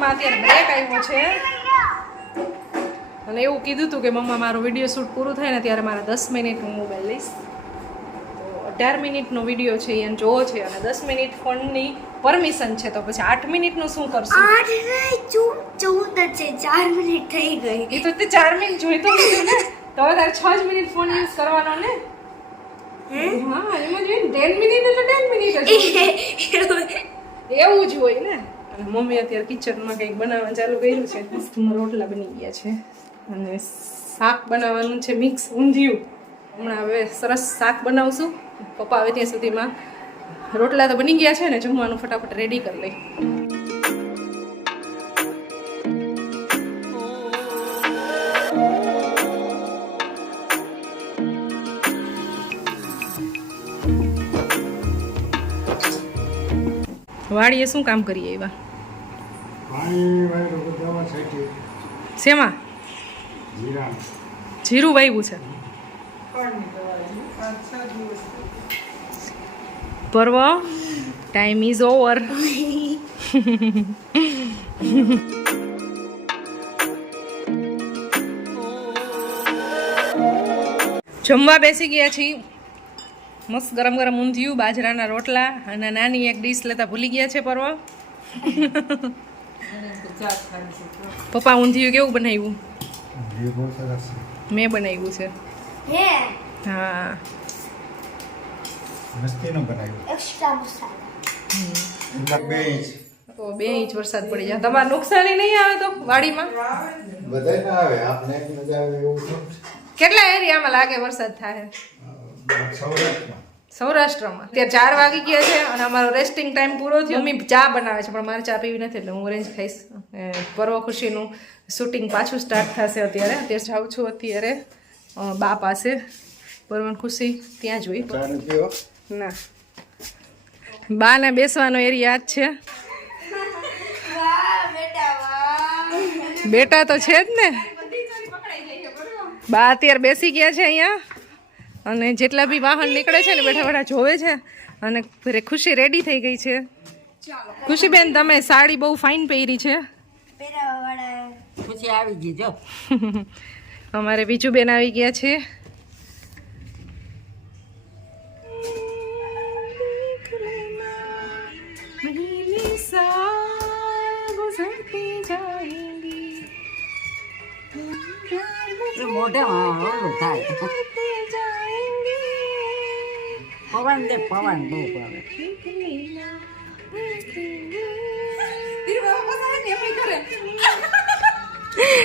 Video અત્યારે break આવ્યો છે. અને એવું કીધું હતું કે મમ્મા મારો વીડિયો શૂટ પૂરું થાય ને ત્યારે મારે દસ મિનિટ હું મોબાઈલ લઈશ. તો અઢાર મિનિટનો વીડિયો છે એને જોવો છે અને દસ મિનિટ ફોનની પરમિશન છે. તો પછી આઠ મિનિટનું શું કરશું? આઠ ચૌદ છે. ચાર મિનિટ થઈ ગઈ. એ તો તે ચાર મિનિટ જોઈ તો લીધું ને. તો હવે તારે છ જ મિનિટ ફોન યુઝ કરવાનો ને? હા? એમાં જોઈએ ટેન મિનિટ એટલે ટેન મિનિટ એવું જ હોય ને. મમ્મી અત્યારે કિચનમાં કંઈક બનાવવાનું ચાલુ કર્યું છે. મસ્તમાં રોટલા બની ગયા છે. અને શાક બનાવવાનું છે, મિક્સ ઊંધિયું. હમણાં હવે સરસ શાક બનાવશું. પપ્પા આવે ત્યાં સુધીમાં રોટલા તો બની ગયા છે ને, જમવાનું ફટાફટ રેડી કરી લઈ. વાડીએ શું કામ કરીએ એવા? શેમાં? જીરા વાવ્યું છે. પર્વ ટાઈમ ઇઝ ઓવર જમવા બેસી ગયા છીએ. મસ્ત ગરમ ગરમ ઊંધિયું, બાજરાના રોટલા અને નાની એક ડીશ લેતા ભૂલી ગયા છે પર્વ. પપ્પા ઊંધિયું કેવું બનાવ્યું? મેં બનાવ્યું છે. હા? મસ્તીનું બનાવ્યું. એક્સ્ટ્રા મસાલા. અંદર બે ઇંચ. તો બે ઇંચ વરસાદ પડી જાય. તમારે નુકસાની નહીં આવે તો વાડીમાં? બધાય ના આવે. આપને મજા આવે એવું કેટલા એરિયામાં લાગે વરસાદ થાય? સૌરાષ્ટ્રમાં. સૌરાષ્ટ્રમાં. અત્યારે ચાર વાગી ગયા છે અને અમારો રેસ્ટિંગ ટાઈમ પૂરો થયો. મમ્મી ચા બનાવે છે પણ મારે ચા પીવી નથી એટલે હું ઓરેન્જ ખાઈશ પર્વ ખુશીનું શૂટિંગ પાછું સ્ટાર્ટ થશે અત્યારે. અત્યારે જાઉં છું અત્યારે બા પાસે. પર્વન ખુશી ત્યાં જોઈ. ને પીવો? ના. બાને બેસવાનો એરિયા જ છે? બેટા તો છે જ ને. બા અત્યારે બેસી ગયા છે અહીંયા? અને જેટલા બી વાહન નીકળે છે ને બેઠા બેઠા જોવે છે. અને ખુશી રેડી થઈ ગઈ છે. ખુશીબેન તમે સાડી બહુ ફાઇન પહેરી છે. પછી આવી ગઈ જો. અમારે બીજું બેન આવી ગયા છે. મોઢે થાય. પવન દે પવન બહુ ભાવે.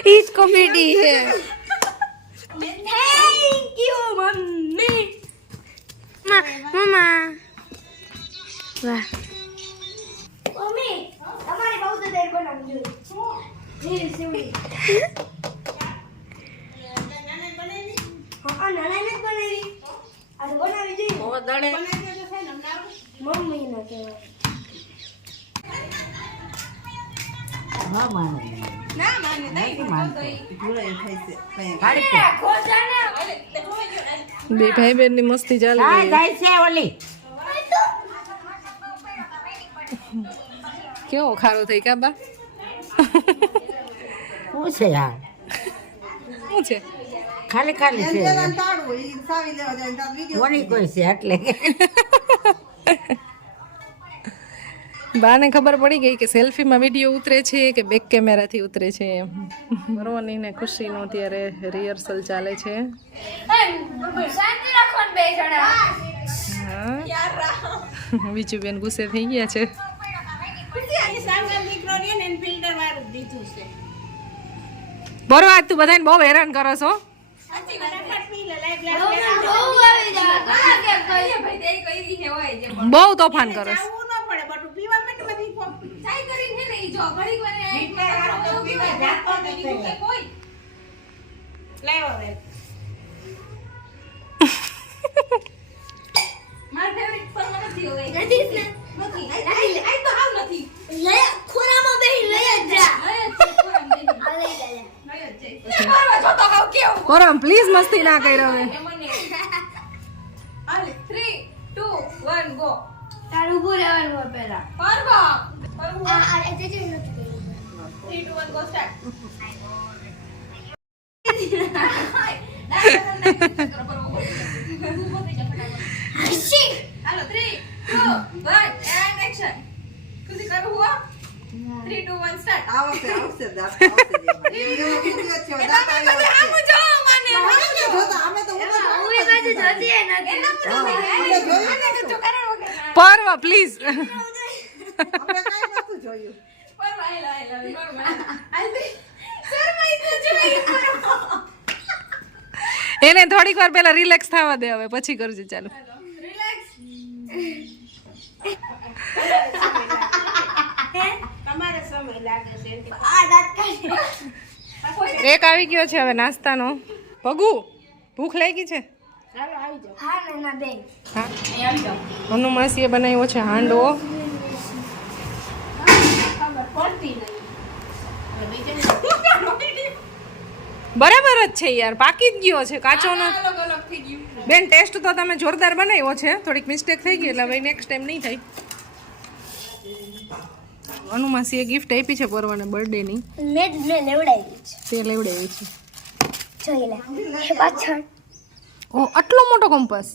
ઇઝ કોમેડી હે થેન્ક યુ મમ્મી. મમ્મા. વાહ. મમ્મી તમારે બહુ તો દેર બનાવજો હું ધીરે સેવડી મમ્મી નો કહેવાય ના માને. નથી માનતો. કાઢી દે. બે ભાઈ બેનની મસ્તી ચાલે હા જાય છે ઓલી. કેવો ખારો થઈ કા બા? શું છે યાર શું છે? ખાલી ખાલી છે ઓલી કોઈ છે એટલે. બાને ખબર પડી ગઈ કે સેલ્ફીમાં વીડિયો ઉતરે છે કે બેક કેમેરાથી ઉતરે છે એમ. બરોબરની ને ખુશીનો અત્યારે રિહર્સલ ચાલે છે. શાંતિ રાખો ને બે જણા હા. બીજું બેન ગુસ્સે થઈ ગયા છે. બરોબર તું બધાને બહુ હેરાન કરો છો. બહુ તોફાન કરો છો. ખોરામાં બેહી લઈ જ જા. આ લઈ લે પરમ પ્લીઝ મસ્તી ના કર્યો હવે તારું ઊભું રહેવાનું હોય આ જજે નથી કર્યું. 3 2 1 ગો સ્ટાર્ટ હસી હાલો 3 2 1 એન્ડ એક્શન ખુશી કરું હુઆ 3 2 1 ગો આવશે ઊભો રહેવાનું પહેલા. જેમાં. પર્વ પ્લીઝ જોયું. એને થોડીક વાર પેલા રિલેક્સ થવા દે હવે પછી કરજે ચાલો. આ દાંત કાઢી. એક આવી ગયો છે હવે નાસ્તાનો. પગુ ભૂખ લાગી છે? હનુમાસીએ બનાવ્યો છે હાંડવો. બરાબર જ છે યાર પાકી જ ગયો છે કાચો નો બેન ટેસ્ટ તો તમે જોરદાર બનાવ્યો છે થોડીક મિસ્ટેક થઈ ગઈ એટલે હવે નેક્સ્ટ ટાઈમ નહીં થાય. અનુમાસીએ ગિફ્ટ આપી છે પરવાને બર્થડેની મેં જ મેં લેવડાવી છે. તે લેવડાવી છે. જોઈ લે. એ પાછળ. ઓ આટલો મોટો કંપાસ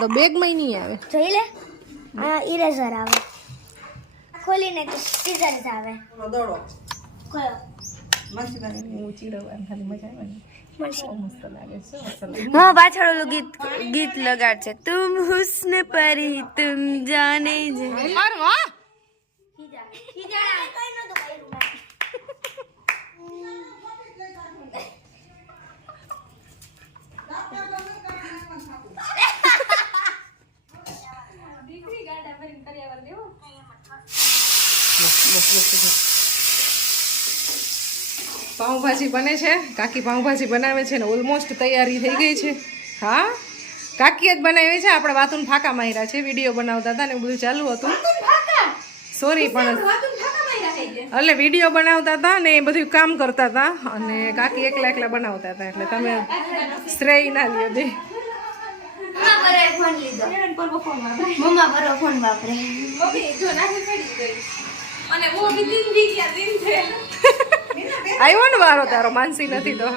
તો બેગમાં નહીં આવે. જોઈ લે. આ ઇરેઝર આવે. ખોલીને તો સીઝર્સ આવે. દોડો. ખોલો. મસ્તી હા પાછળ ઓલું ગીત ગીત લગાડ છે તુમ હુસ્ન પરી તુમ જાને જે. મારું હા? પાઉંભાજી બને છે. કાકી પાઉંભાજી બનાવે છે ને ઓલમોસ્ટ તૈયારી થઈ ગઈ છે. હા? કાકીએ જ બનાવી છે. આપણે વાતુન ફાકા માર્યા છે. વીડિયો બનાવતા હતા ને બધું ચાલુ હતું. સોરી પણ એટલે વીડિયો બનાવતા હતા ને એ બધું કામ કરતા હતા અને કાકી એકલા એકલા બનાવતા હતા. એટલે તમે શ્રેય ના લ્યો બે. ફોન લીધો. મમ્મા બરો ફોન વાપરે. આવ્યો ને વારો તારો માનસી નથી તો.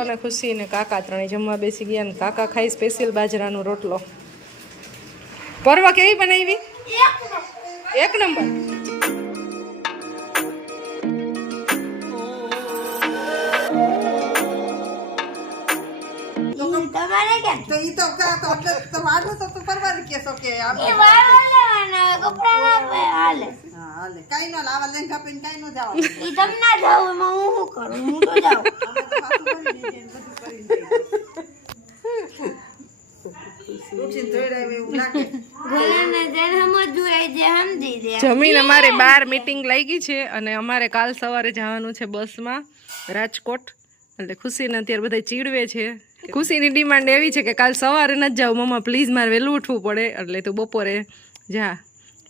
અને ખુશી ને કાકા ત્રણે જમવા બેસી ગયા ને કાકા ખાઈ સ્પેશિયલ બાજરાનો રોટલો. પરવા કેવી બનાવી? એક નંબર. તમારે કેમ તો ઈ તો કા તો એટલે તો વાળું તો તું પરવાર કેસો કે લેવાના કપડા વાપરે હાલે. હાલે. કાંઈ નો લાવા લેંઘા પહેરીને કાંઈ નો જાવ ઈ તમને જાવ એમાં હું શું કરું? હું તો જાવ જમીન અમારે બાર મીટિંગ લાગી છે અને અમારે કાલ સવારે જવાનું છે બસમાં રાજકોટ. એટલે ખુશીને અત્યારે બધા ચીડવે છે. ખુશીની ડિમાન્ડ એવી છે કે કાલ સવારે નથી જાવ મમ્મા પ્લીઝ મારે વહેલું ઉઠવું પડે. એટલે તું બપોરે જા.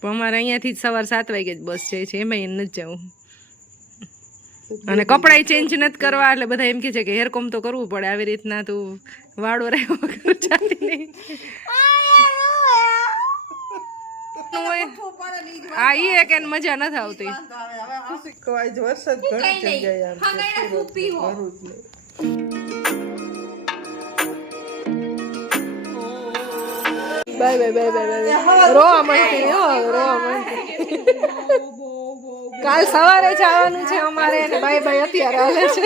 પણ અમારે અહીંયાથી જ સવાર સાત વાગે જ બસ જાય છે એમાં એને નથી જવું. અને કપડાય ચેન્જ નથી કરવા એટલે બધા એમ કહે છે કે હેરકોમ તો કરવું પડે આવી રીતના તું વાળો રહ્યો નહીં. આ એ એક એને મજા નથી આવતી. વરસાદ ઘણી જગ્યાએ bye bye bye bye bye. રોવા માંડતી હો રોવા માંડતી. કાલ સવારે જ આવવાનું છે અમારે અને બાય બાય અત્યારે આવે છે.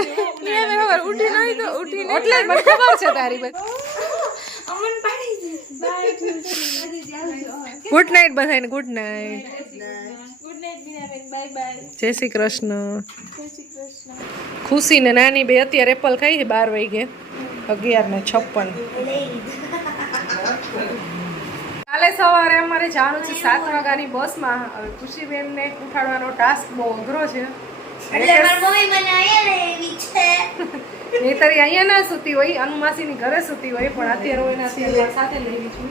ઉઠી નહીં તો ઉઠી એટલે મને ખબર છે તારી ભાઈ ગુડ નાઇટ બધાને ગુડ નાઇટ જય શ્રી કૃષ્ણ. ખુશી ને નાની બે અત્યારે એપલ ખાઈ છે બાર વાગે. અગિયાર ને છપ્પન. કાલે સવારે અમારે જવાનું છે સાત વાગ્યાની બસમાં. હવે ખુશીબેનને ઉઠાડવાનો ટાસ્ક બહુ અઘરો છે. નેતરી અહીંયા ના સૂતી હોય અનુમાસીની ઘરે સૂતી હોય પણ અત્યારે હું એનાથી સાથે લેવી છું.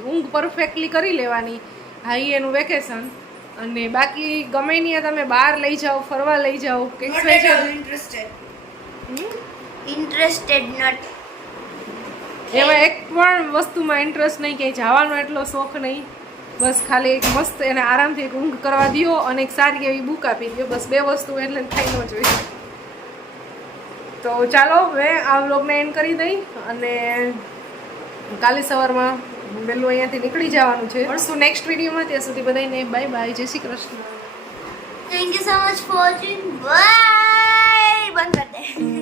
ઊંઘ પરફેક્ટલી કરી લેવાની. હાઈ એનું વેકેશન અને બાકી ગમે ત્યાં તમે બહાર લઈ જાઓ ફરવા લઈ જાઓ કે ઇન્ટરેસ્ટેડ ઇન્ટરેસ્ટેડ નોટ એમાં એક પણ વસ્તુમાં ઇન્ટરેસ્ટ નહીં કે જવાનો એટલો શોખ નહીં. બસ ખાલી એક મસ્ત એને આરામથી એક ઊંઘ કરવા દ્યો અને એક સારી એવી બુક આપી દો બસ બે વસ્તુ એટલે થઈ ન જોઈએ. તો ચાલો મેં આ વ્લોગને એન્ડ કરી દઈ અને કાલે સવારમાં વહેલું અહીંયાથી નીકળી જવાનું છે. મળશું નેક્સ્ટ વિડીયોમાં ત્યાં સુધી બધાને બાય બાય જય Shri Krishna. Thank you so much for watching bye બંધ કરી દે.